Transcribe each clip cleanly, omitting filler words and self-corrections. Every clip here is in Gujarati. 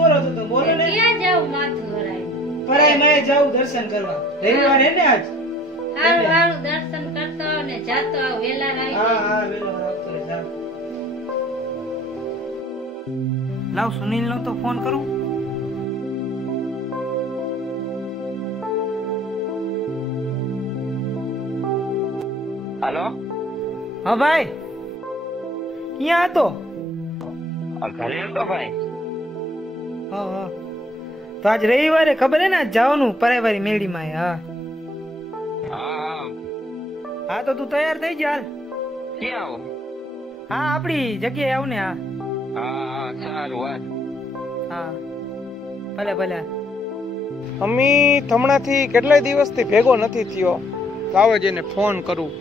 બોલો છો તો બોલો ને. ક્યાં જાવ માથું ભરાય? પરાય મેં જાઉં દર્શન કરવા. રવિવાર હે ને આજ. હારું હારું દર્શન કરતો આવ ને જાતો આવ વેલા આવી. હા વેલો આવતો રે જા. લાવ સુનિલ નો તો ફોન કરું. हेलो हाँ भाई यहाँ तो घरे तो भाई हाँ हाँ तो आज रविवार खबर है ना जाओ परायवारी मेड़ी में हाँ हाँ हाँ तो तू तैयार થઈ જા હાલ क्या हो હા આપડી જગ્યાએ આવ ને હા हाँ सारू વાત હા ભલે ભલે અમી હમણાંથી કેટલાય દિવસથી ભેગો નથી થયો લાવો જેને ફોન કરું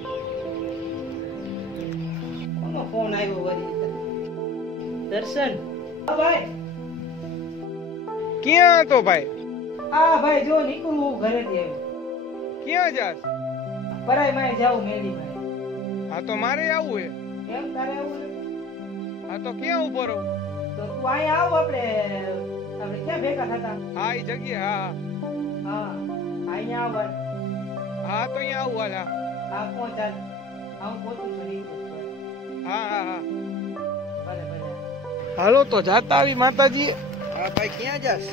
કોનો ફોન આવ્યો વળી દર્શન હા ભાઈ ક્યાં હતો ભાઈ હા ભાઈ જો નીકળું ઘરેથી આવ્યો ક્યાં જાસ પરાય માં જાઉં મેડી માં હા તો મારે આવવું હે કેમ તારે આવું છે? હા તો ક્યાં ઉભો રહું તો તું અહીંયા આવ આપણે ક્યાં ભેગા થતા હા એ જગ્યા હા હા અહીંયા આવ ભાઈ હા તો અહીંયા આવું હાલ હા હા કોણ ચાલ હું પોતું છું નીકળું છું. હા હા હા ભલે ભલે હાલો તો જાતા આવી માતાજી હા ભાઈ ક્યાં જાસ?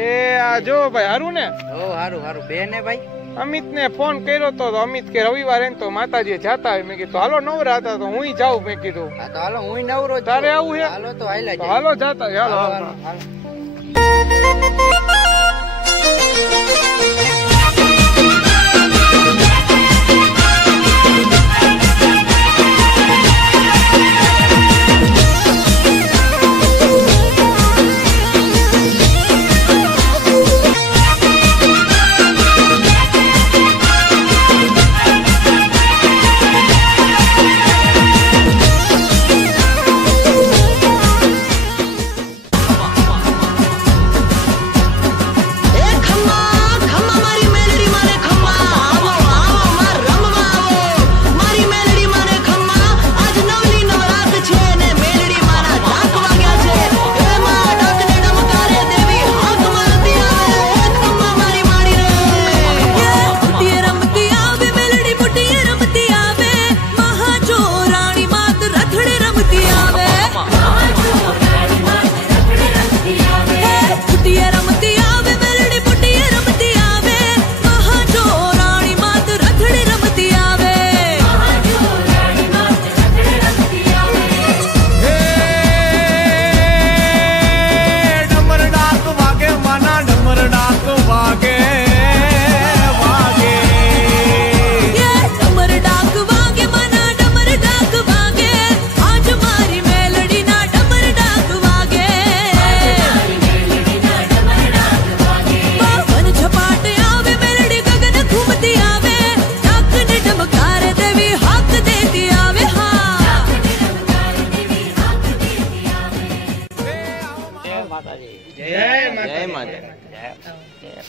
એ આ જો ભાઈ હારું ને ઓ હારું હારું બેન ને ભાઈ અમિત ને ફોન કર્યો તો અમિત કે રવિવાર એમ તો માતાજી જાતા આવે મેં કીધું હાલો નવરા હતા તો હું જાઉં મેં કીધું હા તો હાલો હું નવરો જ છું. તારે આવું હે હાલો તો હાલ્યા તો જાય. હાલો જાતા હાલો હાલો, હાલો હાલો.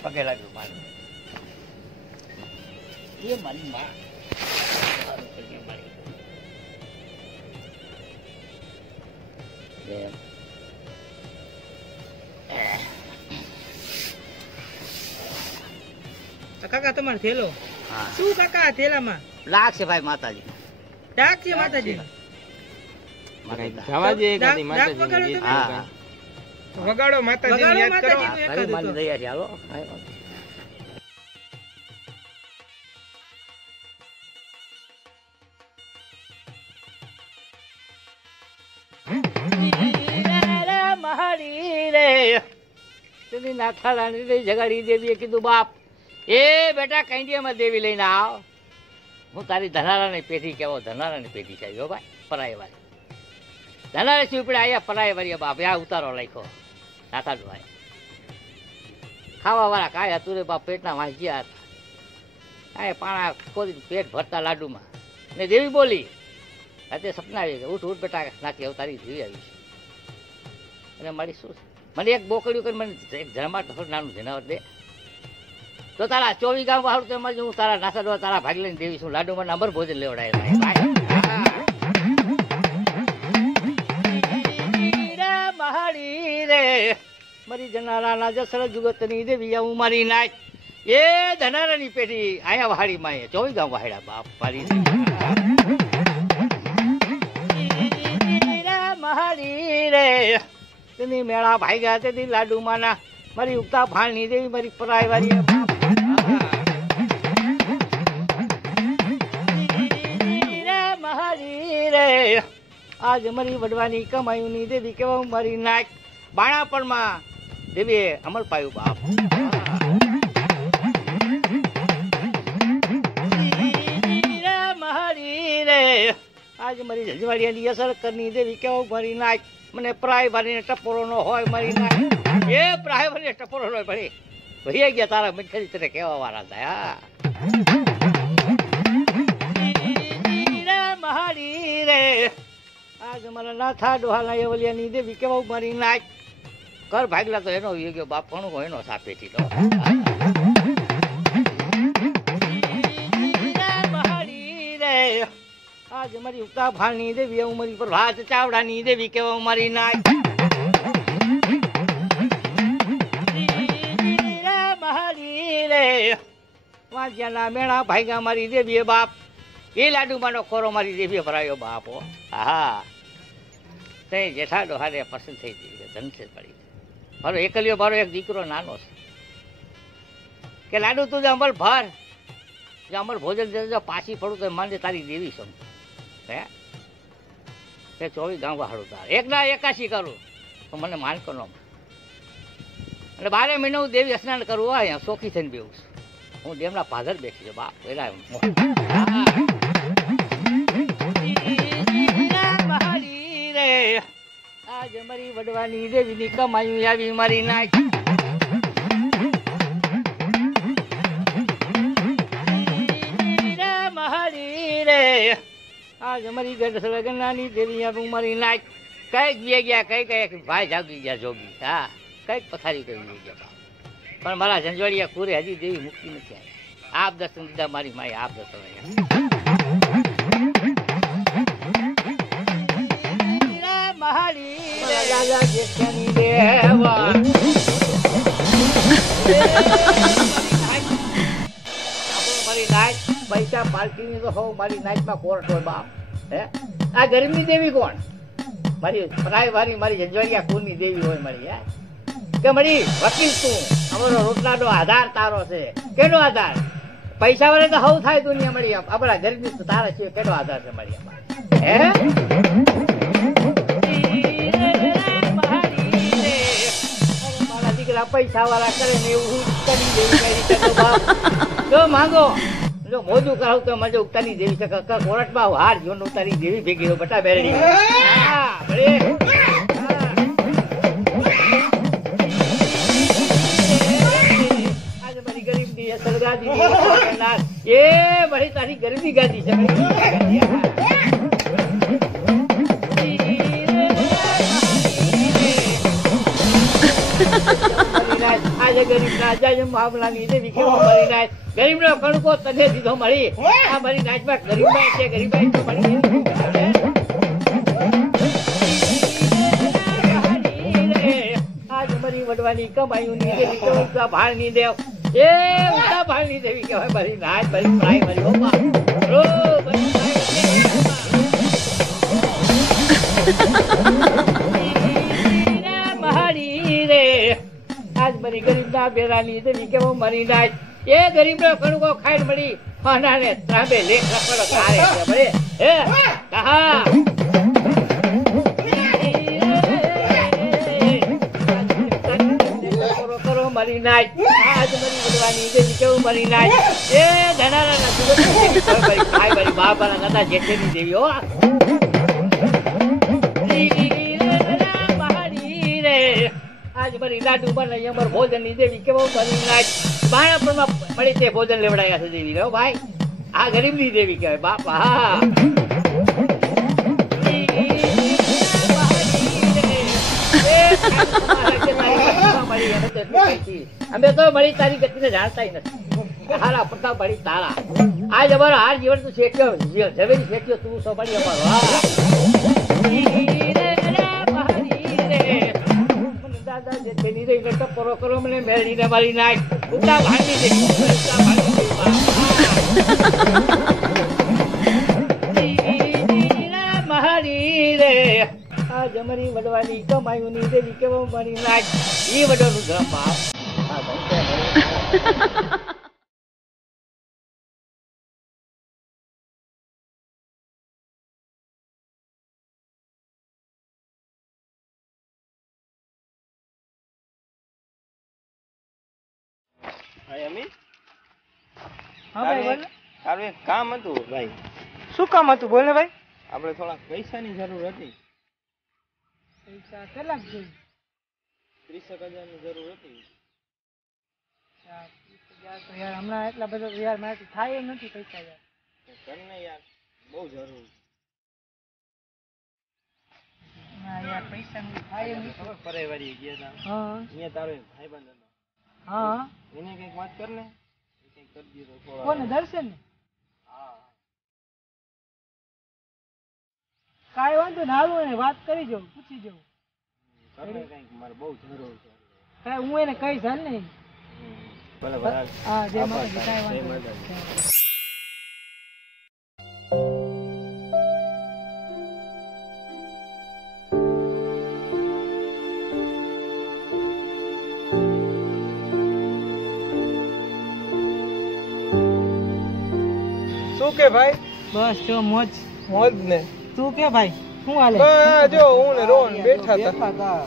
પગે લાગ્યું મારે એ મારી માં કાકા તમારો થેલો હા શું કાકા થેલામાં લાગશે ભાઈ માતાજી ડાક છે માતાજી જવા દે એકાદી ડાક વગાડો માતાજી તમે? હા હા વગાડો માતાજીને યાદ કરો માતાજીનું ઘરે એકાદું માની તો. દયા છે હાલો મહારી રે તેની નાથાલાની રે જગાડી દેવીએ કીધું બાપ એ બેટા કઈડિયામાં દેવી લઈને આવ હું તારી ધનારાની પેઢી કેવો ધનારાની પેઢી છે જો ભાઈ પરાયવાળી ધનારે ચૂપડે આયા પરાયવાળી બાપ આ ઉતારો લખ્યો નાથા ભાઈ ખાવા વાળા કાંઈ હતું રે બાપ પેટના વાંચ્યા હતા કાંઈ પાણા ખોદીને પેટ ભરતા લાડુમાં ને દેવી બોલી રાતે સપના આવી ગયા ઉઠ ઉઠ બેટા નાખી હવે તારી દેવી આવી છે અને મારી શું મને એક બોકડ્યું કરી મને એક જન્માટ નાનું જનાવર દે તો તારા 24 ગામ વાળું તેમાં હું તારા નાસા ડોવા તારા ભાગ લઈને દેવી છું લાડુમાં નંબર ભોજન લેવડાયેલા મહાડી રે મારી જનારાના જસર જુગતની દેવી આવું મારી નાચ એ ધનારાની પેઢી આયા વાડી માં 24 ગામ વાહડા બાપ મારી મહારી રે તેની મેળા ભાઈ ગયા તેથી લાડુ માના મારી ઉગતા ભાળની દેવી મારી પરાય વાળી બાપ મહારી રે આજ મારી વડવાની કમાયુની દેવી કેવા મારી નાચ બાણાપણમાં દેવીએ અમલ પાયું બાપ મહારી રે આજ મારી જજવાડિયાની અસર કરની દેવી કેવો મારી નાચ મને પ્રાય વારીને ટપોરો નો હોય મારી નાચ એ પ્રાય વારીને ટપોરો નો ભરી ભરી ગયા તારા મીઠી તને કેવા વાળા થયા મહારી રે આજ મારા નાથા ડોહાના એવલિયાની દેવી કેવો મારી નાચ કર ભાગલા તો એનો ગયો બાપ ઘણું એનો સાપેથી તો મહારી રે આજ મારી ઉતા ભાળની દેવી હું મારી પર હાથ ચાવડાની દેવી કેવા મારી નાચ મહારી રે વાંજ્યાના મેળા ભાગ્યા મારી દેવીએ બાપ એ લાડુમાંનો ખોરો મારી દેવીએ ભરાયો બાપો હા તે જેઠા ડોહાને પસંદ થઈ ગઈ ધન છે પડી મારો એકલ્યો મારો એક દીકરો નાનો છે કે લાડુ તું જે અમર ભર જે અમર ભોજન જો પાછી પડું તો માને તારી દેવી સમજ હે તે 24 ગામ વાળું તાર એકના 81 કરું તો મને માન કરો અને 12 મહિના હું દેવી સ્નાન કરવું અહીંયા સોખી થઈને બેવું છું હું ડેમના પાદર બેઠી છું બાપ પેલા મહારી રે આજ મારી વડવાની દેવીની કમાયું આવી મારી નાચ મહારી રે આજ મારી ગઢસરગનાની દેવી આવી મારી નાચ કઈક બે ગયા કઈક ભાઈ જાગી ગયા જોગી હા કઈક પથારી કરી ગયા પણ મારા ઝંઝવાડિયા કુરે હજી દેવી મુક્તિ નથી આવી આપ દર્શન દીધા મારી માએ આપ દર્શન મહારી રાજા જેઠાની દેવા મારી નાચ પૈસા પાલટીની તો હોવ મારી નાચમાં કોર્ટ હોય બાપ હે આ ગરમી દેવી કોણ મારી પરાય વારી મારી ઝંઝવાડિયા કુરની દેવી હોય મારી યાર કે મળી વકીલ તું અમારો રોટલાનો આધાર તારો છે કેનો આધાર પૈસા વડે તો હવ થાય દુનિયા મળી આપણા ગરીબી તો તારા છે કેનો આધાર છે મળી હે મારા દીકરા પૈસા વાળા કરે ને એવું કરી દેવી બાપ જો માંગો જો મોજું કરાવું તો મજો ઉતારી દેવી શકે કોર્ટમાં હાર જોન ઉતારી દેવી ભેગી બટા બેરડી હા ભલે એ બધી તારી ગરીબી ગાદી છે આજે ગરીબ રાજા મામલાની દેવી કેવો મરી નાચ ગરીબ નો કણકો તને દીધો મળી આ મારી નાચમાં ગરીબાઈ છે ગરીબાઈ તો મળી આજ મારી વડવાની કમાયુની દેવી કેવો ભાળની દેવ એ ઉતા ભાળની દેવી કહેવાય મારી નાચ મારી પ્રાય મારી હોપા રો મહારી રે આજ મારી ગરીબના બેરાની દેવી કેવો મારી નાચ એ ગરીબનો કણકો ખાઈ મળી ખાનાને ત્રાંબે લેખ લખડો કારે છે ભલે હે હા મારી નાચ આજ મારી વડવાની દેવી કેવું મારી નાચ એ ધનારાના સુગત મારી ભાઈ મારી બાપાના દાદા જેઠેની દેવી હો મહારી રે આજ મારી લાડુ બનાવી અમર ભોજનની દેવી કેવું મારી નાચ બાળપણમાં મળી તે ભોજન લેવડાયા છે દેવી રહ્યો ભાઈ આ ગરીબની દેવી કહેવાય બાપા હા અમે તો મળી તારી ગતિને જાણતા નથી હારા પ્રતાપ મળી તારા આજ અમારો હાર જીવન તું શેઠ્યો ઝવેરી શેઠ્યો તું સો મળી અમારો દાદા જે તેની રે કરતો પરો કરો મને મેળીને મારી નાખ ઉતા ભાંગી દે ઉતા ભાંગી દે મહારી રે આ જમરી વડવાની કમાયુની દેવી કેવો મારી નાખ ઈ વડોનું ધર્મ બાપ આ ભંતે ભાઈ અમી હા ભાઈ બોલ તારું એક કામ હતું ભાઈ. શું કામ હતું બોલ ને ભાઈ. આપણે થોડાક પૈસાની જરૂર હતી. પૈસા કેટલાક જોઈએ? 30,000 ની જરૂર હતી. તો યાર હમણાં એટલા બધા તો યાર મારાથી થાય એમ નથી પૈસા યાર. તને યાર બહુ જરૂર. ના યાર પૈસા નથી થાય એમ નથી. ખબર પરેવારી ગયા હતા. હા અહીંયા તારો એક ભાઈબંધ હતો. હા એને કંઈક વાત કર ને. કંઈક કરી દીધો થોડા. કોને દર્શન ને? હા કાંઈ વાંધો ને હાલું એને વાત કરી જાઉં પૂછી જાઉં. કરને કંઈક મારે બહુ જરૂર છે. કાંઈ હું એને કહીશ હાલ ને. ભલે ભલે. હા જય માતાજી કાંઈ જય વાંધો માતાજી. નહીં. શું કે ભાઈ? બસ જો મોજ. મોજ ને. તું કે ભાઈ શું હાલે? બસ જો હું ને રોહન બેઠા હતા.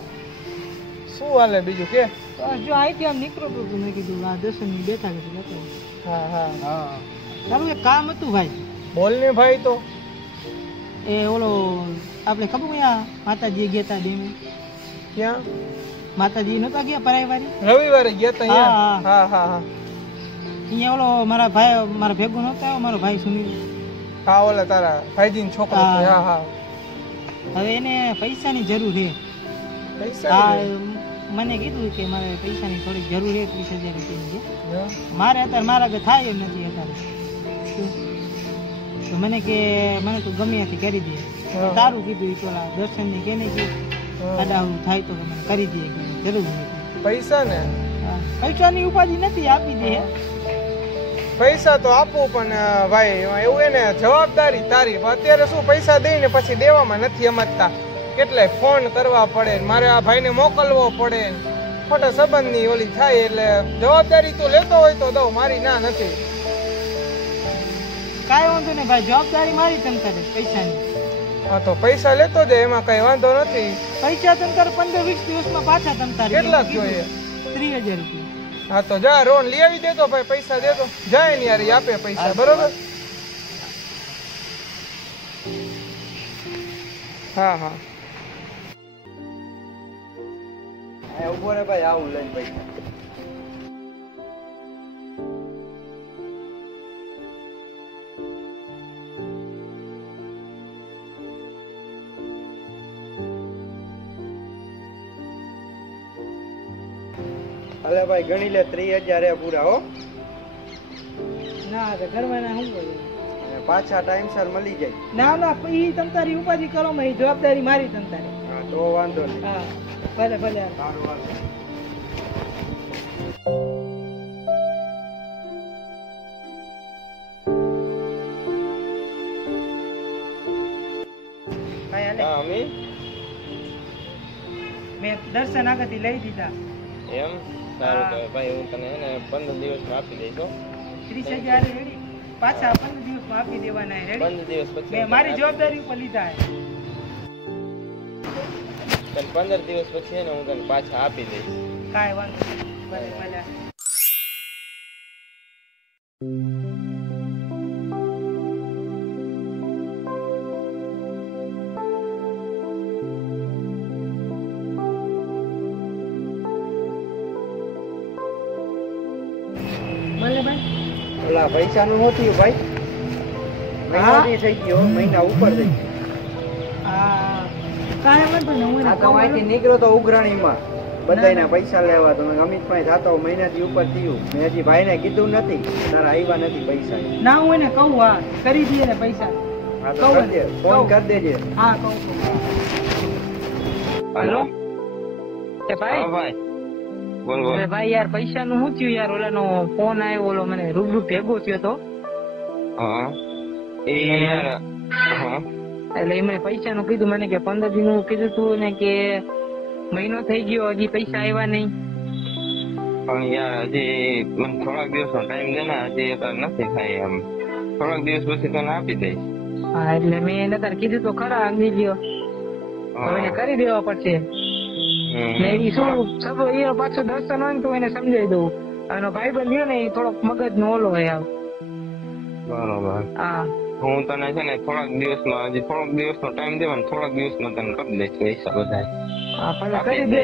શું હાલે બીજું કે? બસ જો અહીંથી આમ નીકળતો હતો મેં કીધું આ દર્શનની બેઠા હતી. હા હા હા. તારું એક કામ હતું ભાઈ. બોલ ને ભાઈ. તો એ ઓલો આપણે ખબર અહીંયા માતાજી ગયા હતા ડેમે. ક્યાં? માતાજી નતા ગયા પરાયવારી રવિવારે ગયા તા હા, અહીંયા. હા હા હા. અહીંયા ઓલો મારા ભેગો નતો આવ્યો મારો ભાઈ સુનિલ. હા ઓલા તારા ભાઈજી નો છોકરો છે. હા હા. હવે એને પૈસાની જરૂર છે. પૈસા હા મને કીધું કે મારે પૈસાની થોડી જરૂર છે 30,000 રૂપિયાની છે. મારે અત્યારે મારા આગળ થાય એમ નથી અત્યારે. તો મને કે મને તું ગમે ત્યાંથી કરી દે. તારું કીધું એ પેલા દર્શનને કે નહીં કે આડાવડું થાય તો મને કરી દે જરૂર નથી. પૈસા ને પૈસાની ઉપાધિ નથી આપી દે. પૈસા તો આપવું પણ ભાઈ એવું એને જવાબદારી તારી. અત્યારે શું પૈસા દઈને પછી દેવામાં નથી સમજતા. કેટલાય ફોન કરવા પડે, મારે આ ભાઈને મોકલવો પડે, ખોટા સંબંધની ઓલી થાય. એટલે જવાબદારી તું લેતો હોય તો દઉં, મારી ના નથી. કાંઈ વાંધો નહીં ભાઈ, જવાબદારી મારી તમ તારે પૈસાની. હા તો પૈસા લેતો જાય, એમાં કઈ વાંધો નથી. પૈસા તમ તારે 15-20 દિવસમાં પાછા તમ તારે. કેટલા જોઈએ? 30,000 રૂપિયા. હા તો જા રોન લઈ આવી દેતો ભાઈ, પૈસા દેતો જાય ને યાર, ઈ આપે પૈસા. બરોબર? હા હા. ઉભો રે ભાઈ, આવું લઈને પૈસા. અલે ભાઈ ગણી લે, 30,000 પૂરા હો. ના ઘરમાં શું બોલું, પાછા ટાઈમસર મળી જાય. ના ના ઈ તમ તારી ઉપાધિ કરો માં, ઈ જવાબદારી મારી તમ તારે. હા તો વાંધો નહીં. હા ભલે ભલે. સારું વાંધો. હા અમી મેં દર્શન આગળથી લઈ દીધા. એમ સારું કહેવાય ભાઈ. હું તને એને 15 દિવસમાં આપી દઈશ હો. 30,000 રેડી, પાછા 15 દિવસમાં આપી દેવાના. રેડી? 15 દિવસ પછી મેં મારી જવાબદારી ઉપર લીધા. તને 15 દિવસ પછી એને હું તને પાછા આપી દઈશ. કાંઈ વાંધો નહીં. ભલે ભલે. ઓલા પૈસા નું શું થયું ભાઈ? મહિનાથી થઈ ગયો, મહિના ઉપર થઈ ગયો. કાંઈ વાંધો નહીં. હું આ તો અહીંથી નીકળ્યો તો ઉઘરાણીમાં બધાયના પૈસા લેવા. તો અમિત ભાઈ થતો મહિનાથી ઉપર થયું. મેં હજી ભાઈને કીધું નથી, તારા આવ્યા નથી પૈસા. ના હું એને કહું, હા કરી દઈએ ને પૈસા. હા તો કરી દે, ફોન કરી દેજે. હા કહું. હેલો એ ભાઈ હા ભાઈ બોલ બોલ. અરે ભાઈ યાર પૈસા નું શું થયું યાર? ઓલાનો ફોન આવ્યો, ઓલો મને રૂબરૂ ભેગો થયો તો હા એ યાર હા એટલે એમને પૈસા નું કીધું, મને કે 15 દિન નું કીધું તું ને કે મહિનો થઈ ગયો હજી પૈસા આવ્યા નહીં. પણ યાર હજી મને થોડાક દિવસનો ટાઈમ દે ને, હજી અત્યારે નથી થાય એમ. થોડાક દિવસ પછી તને આપી દઈશ. હા એટલે મેં એને તાર કીધું તો ખરા સમજી ગયો, હવે એને કરી દેવા પડશે. ને એ શું સબો એ પાછો દર્શન હોય ને તો એને સમજાવી દઉં. આનો ભાઈ બંધ ને એ થોડોક મગજ નો ઓલો હોય આવ. બરોબર. હા હું તને છે ને થોડાક દિવસમાં, હજી થોડાક દિવસનો ટાઈમ દે ને, થોડાક દિવસમાં તને કરી દઈશ પૈસા બધા. હા ભલે કરી દે,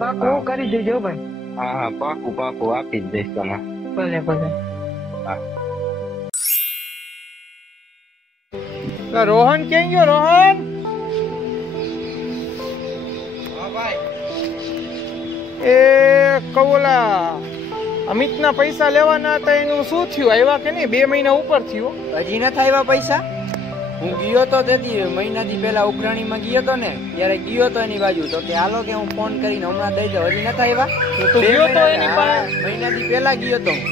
પાકું કરી દેજો ભાઈ. હા હા પાકું પાકું આપી જ દઈશ તને. ભલે ભલે. હા રોહન ક્યાં ગયો? રોહન એ કવોલા અમિતના પૈસા લેવાના હતા, એનું શું થયું? આવ્યા કે નહીં? 2 મહિના ઉપર થયું. હજી નથી આવ્યા પૈસા. હું ગયો તો તેથી મહિનાથી પહેલા ઉઘરાણીમાં ગયો તો ને, ત્યારે ગયો તો એની બાજુ તો કે હાલો કે હું ફોન કરીને હમણાં દઈ દઉં. હજી નથી આવ્યા. તું ગયો તો એની પાસે? મહિનાથી પહેલા ગયો તો હું.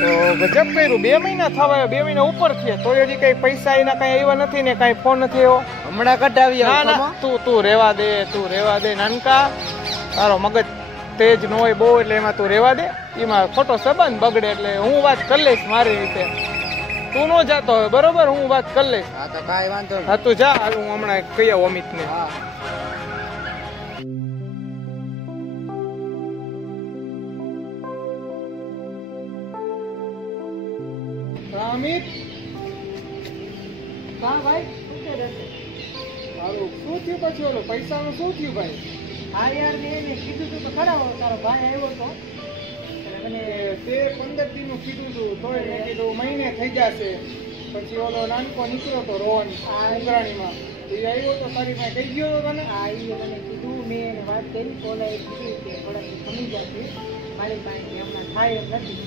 તો ગજબ કર્યું. 2 મહિના થવા, 2 મહિના ઉપર થયા તો હજી કઈ પૈસા એના કઈ આવ્યા નથી ને કઈ ફોન નથી આવ્યો. હમણાં કઢાવી ના ના તું રેવા દે, તું રેવા દે નાનકા. તારો મગજ તેજ ન હોય બહુ, એટલે એમાં તું રેવા દે. એમાં ખોટો સંબંધ બગડે. એટલે હું વાત કરી લઈશ મારી રીતે. તું નો જાતો હવે, બરોબર? હું વાત કરી લઈશ. હા તો કાંઈ વાંધો નહીં. હા તું જા, હાલ હું હમણાં કહી આવું અમિતને. હા અમિત હા ભાઈ સારું, શું થયું પછી? ઓલો પૈસાનું શું થયું ભાઈ? હા યાર મેં એને કીધું તું તો ખરા, તારો ભાઈ આવ્યો તો અને તે 15 દિનનું કીધું હતું, તોય મેં કીધું મહિને થઈ જશે. પછી ઓલો નાનકો નીકળ્યો તો રોહન ઉઘરાણીમાં, એ આવ્યો તો તારી પાસે કહી ગયો હતો તને? આ ઈ મને કીધું, મેં એને વાત કરી તો ઓલા એ કીધું કે થોડાક સમજી જશે મારી પાસે હમણાં થાય એમ નથી.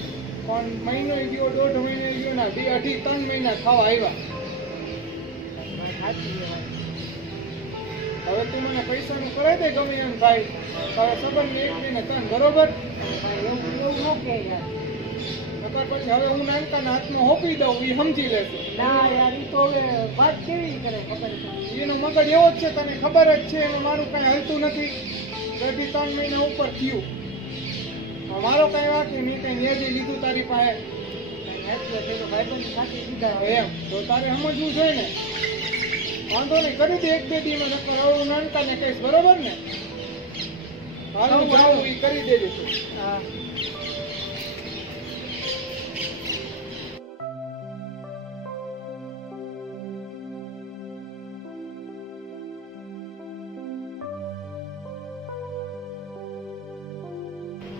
પણ મહિનો ગયો, 1.5 મહિનો ગયો ના, 2-3 મહિના થવા આવ્યા. સાચી છે ભાઈ. હવે તું મને પૈસાનું કરાવી દે ગમે એમ ભાઈ. તારા સંબંધ 1 મહિને 3, બરોબર? ભાઈ એવું ન કે યાર. નકર પછી હવે હું નાનકાના હાથમાં હોપી દઉં, એ સમજી લેશે. ના યાર ઈ તો હવે વાત કેવી કરે ખબર છે. એનો મગજ એવો જ છે, તને ખબર જ છે. એમાં મારું કઈ હાલતું નથી. 2-3 મહિના ઉપર થયું. મારો કઈ વાત નહીં, મેં કઈ નેજી લીધું તારી પાસે. ભાઈબંધ સાથે દીધા એમ તો તારે સમજવું જોઈએ ને. વાંધો નહીં, કરી દે 1-2 દીમાં. નકર હવે હું નાનકાને કહીશ, બરોબર ને? હાલ હું જાઉં, એ કરી દેજો તું. હા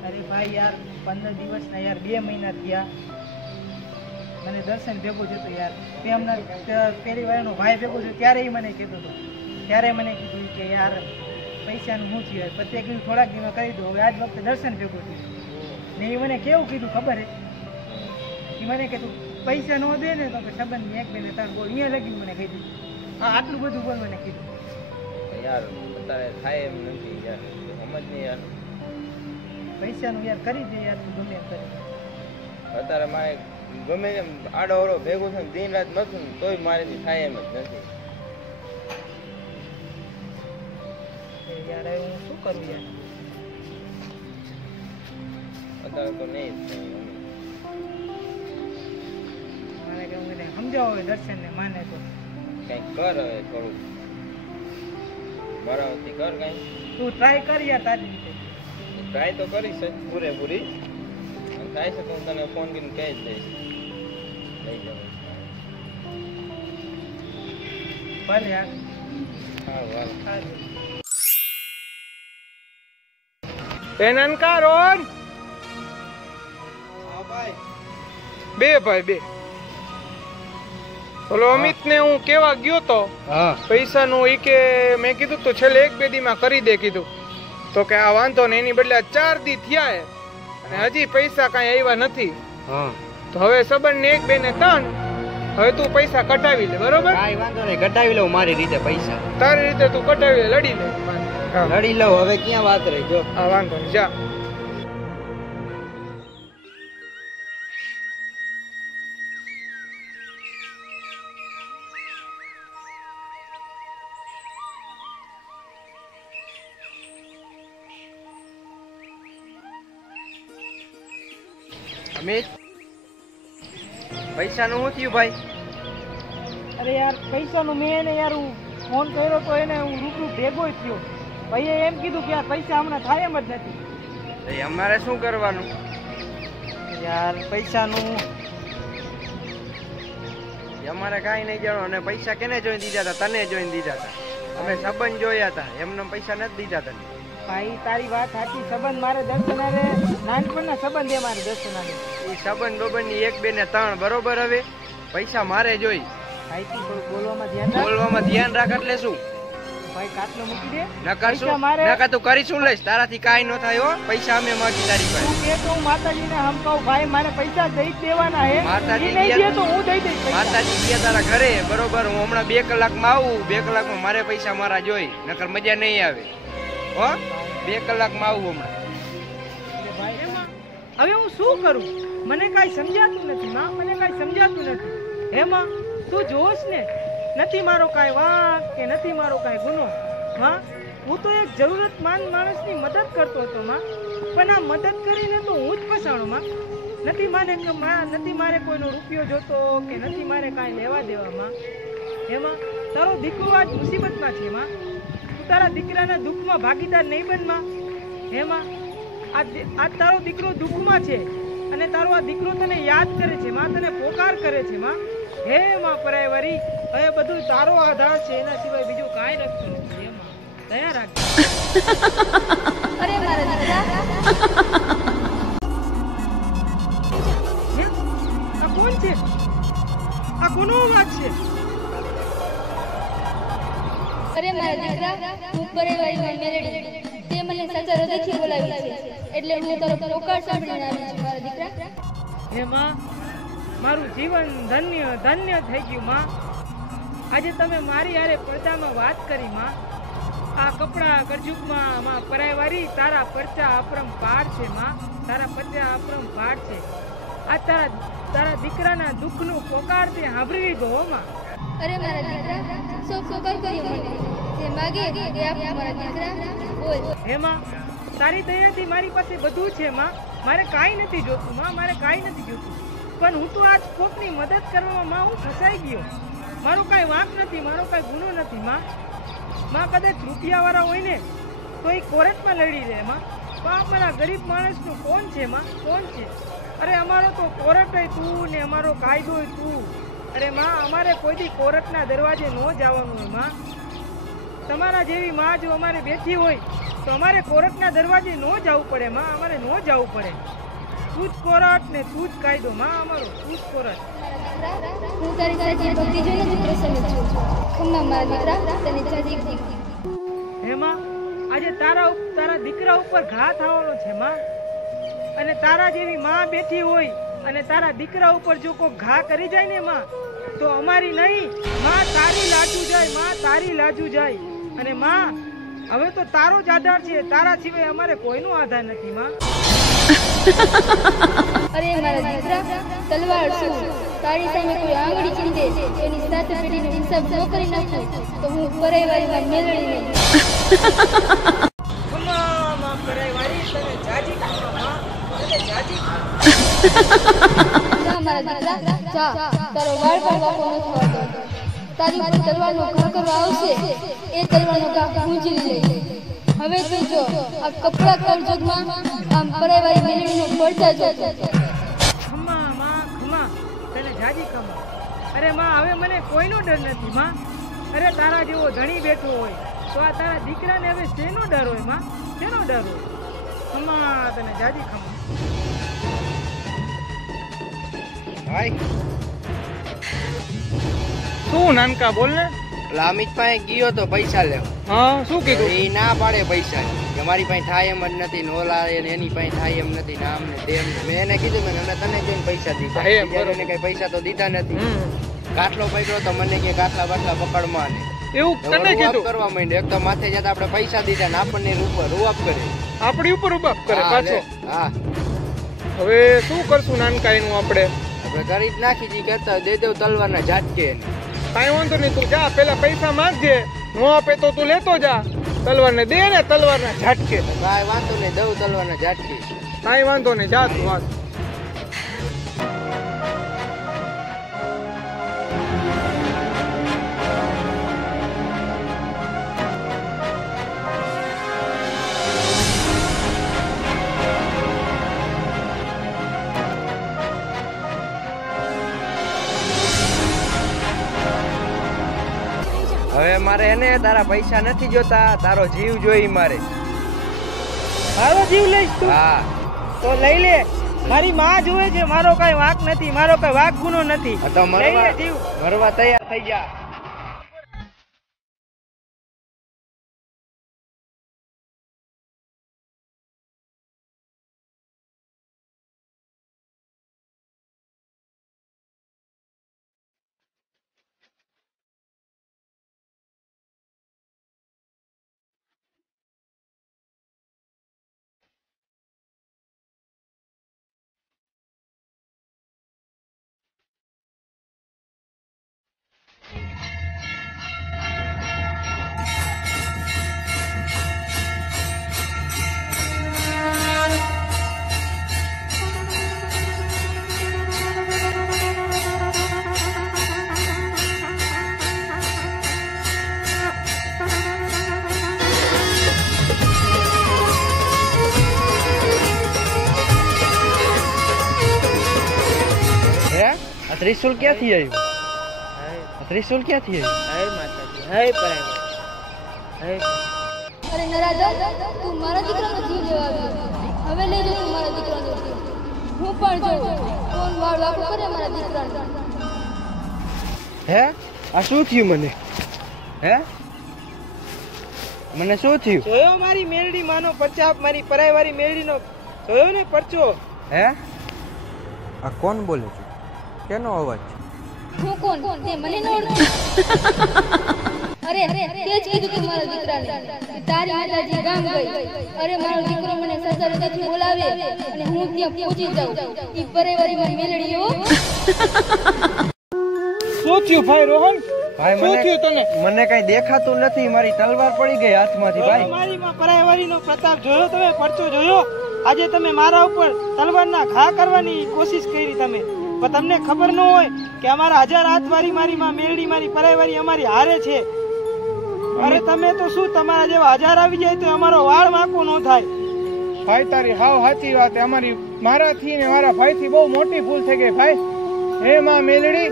અરે ભાઈ યાર 15 દિવસના યાર 2 મહિના થયા. મને દર્શન ભેગો જતો યાર. તે હમણાં પહેલી વાર ભાઈ ભેગો છે ત્યારે મને કીધું હતું. ત્યારે મને કીધું કે યાર પૈસાનું શું થયું? પછી કીધું થોડાક દિવસ કરી દો. હવે આજ વખતે દર્શન ભેગું થયું ને એ મને કેવું કીધું ખબર હે? એ મને કીધું પૈસા ન દે ને તો સંબંધ 1 2 3 બોલ અહીંયા લગી મને કહી દીધું. હા આટલું બધું બોલ મને કીધું. યાર અત્યારે થાય એમ નથી યાર, સમજ નહીં યાર. પૈસાનું યાર કરી દે યાર, તું ગમે એમ કરી દે. અત્યારે મારે ગમે એમ આડો અવડો ભેગું છે ને દિન રાત નતું ને તોય મારેથી થાય એમ જ નથી. યાર હવે હું શું કરું યાર? અત્યારે તો નહીં જ થાય. મને કે હું એને સમજાવો હવે દર્શન ને માને તો. કંઈક કર હવે થોડુંક બરાબરથી કર કંઈ. તું ટ્રાય કર યાર તારી રીતે. ટ્રાય તો કરીશ જ પૂરેપૂરી. થાય છે તો હું તને ફોન કરીને કહી જ દઈશ. લઈ જવાય. ભલે યાર. હા વાલ. સારું. એ નાનકા રોહન. બે ભાઈ બે. ઓલો અમિત ને હું કેવા ગયો તો પૈસાનું, ઈ કે મેં કીધું તો છેલ્લે 1-2 દીમાં કરી દે કીધું. તો કે આ વાંધો ને, એની બદલે 4 દી થયા હે અને હજી પૈસા કઈ આવ્યા નથી. તો હવે સંબંધ ને 1 2 ને 3, હવે તું પૈસા કઢાવી લે, બરોબર? કાંઈ વાંધો નહીં, કઢાવી લઉં મારી રીતે પૈસા. તારી રીતે તું કઢાવી લે, લડી લે. હા. લડી લઉં હવે ક્યાં વાત રહી જો હા વાંધો નહીં જા. અમિત પૈસાનું શું થયું ભાઈ? અરે યાર પૈસાનું મેં એને યાર હું ફોન કર્યો તો એને હું રૂબરૂ ભેગો જ થયો. ભાઈએ એમ કીધું કે યાર પૈસા હમણાં થાય એમ જ નથી. એ અમારે શું કરવાનું? યાર પૈસાનું એ અમારે કાંઈ નહીં જાણો. અને પૈસા કેને જોઈને દીધા હતા? તને જોઈને દીધા હતા. અમે સંબંધ જોયા હતા, એમને પૈસા નથી દીધા તને. ભાઈ તારી વાત સાચી. સંબંધ મારે દર્શનારે નાનપણના સંબંધ એ મારે દર્શનારે. એ સંબંધ બોબંધની 1 2 ને 3 બરોબર. હવે પૈસા મારે જોઈ. ભાઈ તું થોડું બોલવામાં ધ્યાન રાખ. બોલવામાં ધ્યાન રાખ એટલે શું? ભાઈ કાટલો મૂકી દે. નકર પૈસા શું? મારે નકર તું કરી શું લઈશ? તારાથી કાંઈ ન થાય હો. પૈસા અમે માગી તારી પાસે. તું કે તો હું માતાજીને હમકાવું. ભાઈ મારે પૈસા દઈ જ દેવાના હે. માતાજી ઈ નહીં દે તો હું દઈ દઈશ પૈસા. માતાજી ગયા તારા ઘરે બરોબર. હું હમણાં 2 કલાકમાં આવું. 2 કલાકમાં મારે પૈસા મારા જોઈ. નકર મજા નહીં આવે હો. 2 કલાકમાં આવું હમણાં. ભાઈ એમાં હવે હું શું કરું? મને કાંઈ સમજાતું નથી માં. મને કાંઈ સમજાતું નથી. હેમાં તું જોશ ને નથી મારો કાંઈ વાંક કે નથી મારો કાંઈ ગુનો માં. હું તો એક જરૂરતમંદ માણસની મદદ કરતો હતો માં. પણ આ મદદ કરીને તો હું જ ફસાણો માં. નથી મારે કોઈનો રૂપિયો જોતો કે નથી મારે કાંઈ લેવા દેવામાં. એમાં તારો દીકરો આજ મુસીબતમાં છે માં. તું તારા દીકરાના દુઃખમાં ભાગીદાર નહીં બનમાં. એમાં આજ તારો દીકરો દુઃખમાં છે અને તારો આ દીકરો તને યાદ કરે છે માં. તને પોકાર કરે છે માં. હે માં પરાયવારી, હવે બધું તારો આધાર છે, એના સિવાય બીજું કાંઈ રખતું નથી. એમાં દયા રાખજે. અરે મારા દીકરા હે? આ કોણ છે? આ કોનો અવાજ છે? અરે મારા દીકરા હું પરિવારમાં મેલડી તે મને સાચા હૃદયથી બોલાવી છે એટલે હું તારો પોકાર સાંભળીને આવી છું મારા દીકરા. હે માં, મારું જીવન ધન્ય ધન્ય થઈ ગયું માં. આજે તમે મારી હારે પડદામાં વાત કરી માં. આ કપડા કરજુકમાં માં પરાયવારી તારા પરચા અપરંપાર છે માં. તારા પરચા અપરંપાર છે. આ તારા દીકરાના દુઃખનું પોકાર તે સાંભળી લીધો હો માં. અરે મારા દીકરા સૌ પોકાર કર્યો મને જે માગે તે આપ મારા દીકરા બોલ. હે માં, તારી દયાથી મારી પાસે બધું છે માં. મારે કાંઈ નથી જોતું માં. મારે કાંઈ નથી જોતું. પણ હું તો આજ કોકની મદદ કરવામાં માં હું ફસાઈ ગયો. મારો કાંઈ વાંક નથી, મારો કાંઈ ગુનો નથી માં. માં કદાચ રૂપિયાવાળા હોય ને તો એ કોર્ટમાં લડી રહે માં. પણ અમારા ગરીબ માણસનું કોણ છે માં? કોણ છે? અરે અમારો તો કોર્ટ તું ને અમારો કાયદો તું. અરે માં, અમારે કોઈ દી કોર્ટના દરવાજે ન જવાનું હોય માં. તમારા જેવી માં જો અમારે બેઠી હોય તો અમારે કોર્ટના દરવાજે ન જવું પડે માં. અમારે ન જવું પડે. તું જ કોર્ટ ને તું જ કાયદો માં. અમારો તું જ કોર્ટ. હું તારી સાચી ભક્તિ જોઈને જ પ્રસન્ન છું. ખમ્મા મારા દીકરા તને સાચી ભક્તિ. હેમાં, આજે તારા દીકરા ઉપર ઘા થવાનો છે માં. અને તારા જેવી માં બેઠી હોય અને તારા દીકરા ઉપર જો કોઈ ઘા કરી જાય ને માં તો અમારી નહીં માં તારી લાજુ જાય. માં તારી લાજુ જાય. અને માં હવે તો તારો જ આધાર છે. તારા સિવાય અમારે કોઈનો આધાર નથી માં. અરે મારા દીકરા તલવાર શું તારી સામે કોઈ આંગળી ચીંધે એની સાથે પેઢીનો હિસાબ ન કરી નાખું તો હું પરિવારમાં મેળવી નહીં. માં કરાય વાળી તને જાજી માં. તને જાજી જા મારા દીકરા જા તારો વાળ પણ વાંકો ન થવા દો. તારી ઉપર તલવારનો ઘા કરવા આવશે એ તલવારનો ઘા પૂંજી લે. હવે તું જો આ કપડા કરજગમાં આમ પરિવારી મેળવીનો પડતા જતો. ખમા માં ખમા, તને જાજી ખમા. અરે માં, હવે મને કોઈનો ડર નથી માં. અરે તારા જેવો ધણી બેઠો હોય તો આ તારા દીકરાને હવે શેનો ડર હોય માં? શેનો ડર હોય? ખમા, તને જાજી ખમા. ભાઈ શું નાનકા બોલ ને. પેલા અમિત પાસે ગયો તો પૈસા લેવા. હા શું કીધું? એ ના પાડે પૈસા કે મારી પાસે થાય એમ જ નથી. નોલા એની પાસે થાય એમ નથી. નામ ને તેમ. મેં એને કીધું મેં તને જોઈને પૈસા દીધા. હા, એમ બીજાને કઈ પૈસા તો દીધા નથી. કાટલો પકડ્યો તો મને કે કાટલા બાટલા પકડમાં ને એવું હવે તને રૂઆબ કીધું કરવા માંડ્યો. એક તો માથે જતા આપણે પૈસા દીધા ને આપણને રૂઆબ કરે. આપણી ઉપર ઉબાપ કરે હા, પાછો. લે. હા હવે શું કરશું નાનકાઈનું આપણે? આપણે કરી જ નાખી જી કરતા દે દેવ તલવારના ઝાટકે. કાંઈ વાંધો નહીં, તું જા પેલા પૈસા માંગજે, નો આપે તો તું લેતો જા. તલવારને દે ને તલવારના ઝાટકે. કાંઈ વાંધો નહીં, દઉં તલવારના ઝાટકે. કાંઈ વાંધો નહીં, જા તું વાત. હવે મારે એને તારા પૈસા નથી જોતા, તારો જીવ જોઈ મારે. મારો જીવ લઈશ તું? હા તો લઈ લે. મારી માં જોવે છે, મારો કઈ વાંક નથી, મારો કઈ વાંક ગુનો નથી. આ તો લઈ લે જીવ. મરવા તૈયાર થઈ જા. આ ત્રિશુલ ક્યાંથી આવ્યું? આ ત્રિશુલ ક્યાંથી આવ્યું? હે માતાજી, હે પરાય, હે. અરે નરાધમ, તું મારા દીકરાનો જીવ લેવા આવ્યો. હવે લઈ જા તું મારા દીકરાનો જીવ. હું પણ જોઉં કોણ વાળ વાળું કરે મારા દીકરાનો. હે આ શું થયું મને? હે મને શું થયું? જોયો મારી મેરડી માનો પરચાપ, મારી પરાય વાળી મેરડીનો જોયો ને પરચો? હે આ કોણ બોલે છે? કેનો અવાજ છે? હું કોણ તે મને ન ઓળખે? અરે તે જ કીધું તું મારા દીકરાને કે તારી માતાજી ગામ ગઈ. અરે મારો દીકરો મને સસરાથી બોલાવે અને હું ત્યાં પહોંચી જાઉં. ઈ પરેવારીમાં મેલડીઓ. શું થયું ભાઈ રોહન? ભાઈ શું થયું તને? મને કઈ દેખાતું નથી, મારી તલવાર પડી ગઈ હાથમાંથી. જોયો ભાઈ મારી માં પરાય વાળીનો પ્રતાપ જોયો તમે? પરચો જોયો? આજે તમે મારા ઉપર તલવારના ઘા કરવાની કોશિશ કરી તમે, પણ તમને ખબર ન હોય કે અમારા 1000 હાથ વાળી મારી માં મેરડી, મારી પરાય વાળી અમારી હારે છે. અરે તમે તો શું, તમારા જેવા 1000 આવી જાય તો અમારો વાળ વાંકો ન થાય. ભાઈ તારી હાવ સાચી વાત. અમારી મારાથી ને મારા ભાઈથી બહુ મોટી ભૂલ થઈ ગઈ ભાઈ. હે માં મેલડી,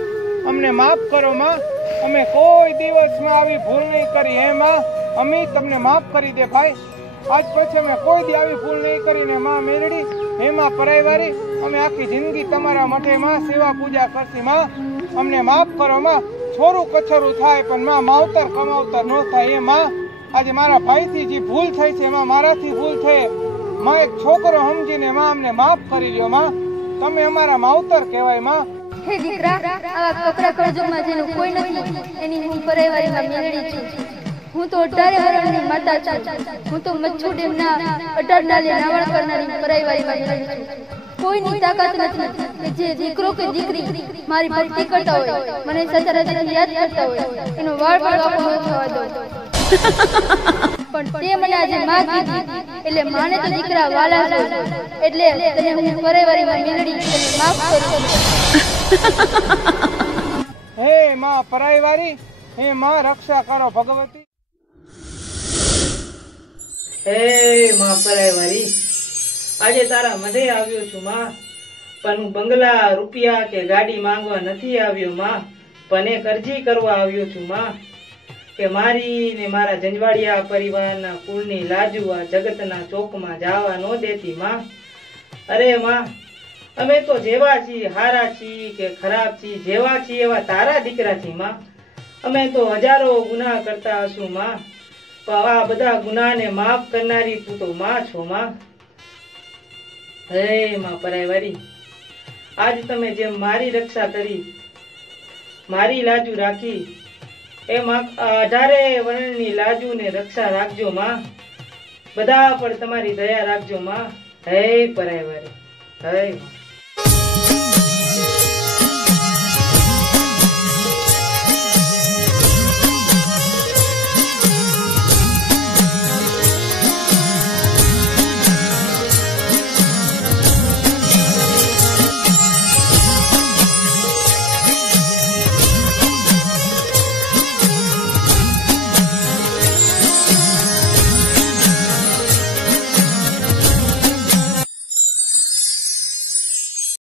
અમને માફ કરો માં. અમે કોઈ દિવસમાં આવી ભૂલ નહીં કરી. હે માં, અમે તમને માફ કરી દે ભાઈ. આજ પછી અમે કોઈ દી આવી ભૂલ નહીં કરીને માં મેલડી, હે માં પરાયવારી, અમે આખી જિંદગી તમારા મઠે માં સેવા પૂજા કરશી માં. અમને માફ કરો માં. છોરું કછરું થાય પણ માં માવતર કમાવતર ન થાય. એ માં, આજે મારા ભાઈથી જે ભૂલ થઈ છે એમાં મારાથી ભૂલ થઈ. માં એક છોકરો સમજીને માં અમને માફ કરી લ્યો માં. તમે અમારા માવતર કહેવાય માં. હે દીકરા, આવા કપરા કરજોમાં જેનું કોઈ નથી એની હું પરેવારીમાં મેલડી છું. હું તો 18 વર્ષની માતા છું. હું તો મચ્છુ ડેમના 18 નાલે નાવણ કરનારી પરેવારીમાં મેલડી છું. કોઈની તાકાત નથી કે જે દીકરો કે દીકરી મારી ભક્તિ કરતા હોય, મને સચરાચર યાદ કરતા હોય, એનો વાળ પણ વાંકો ન થવા દઉં. પણ તે મને આજે માં કીધી એટલે માને તો દીકરા વાલા છે, એટલે તને હું પરેવારીમાં મેલડી તને માફ કરું છું. હે માં પરાયવારી, હે માં રક્ષા કરો ભગવતી. હે માં પરાય વાળી, આજે તારા મધે આવ્યો છું માં. પણ હું બંગલા, રૂપિયા કે ગાડી માંગવા નથી આવ્યો માં, પણ એક અરજી કરવા આવ્યો છું માં કે મારી ને મારા જંજવાડિયા પરિવારના કુળની લાજુ આ જગતના ચોકમાં જવા ન દેતી માં. અરે માં, અમે તો જેવા છીએ, હારા છીએ કે ખરાબ છીએ, જેવા છીએ એવા તારા દીકરા છીએ માં. અમે તો હજારો ગુનાહ કરતા હશું માં, પણ આ બધા ગુનાહને માફ કરનારી તું તો માં છો માં. હે માં પરાયવારી, આજ તમે જેમ મારી રક્ષા કરી, મારી લાજુ રાખી, એમ 18 વર્ણની લાજુ ને રક્ષા રાખજો માં. બધા પર તમારી દયા રાખજો માં. હે પરાય વારી હે માં.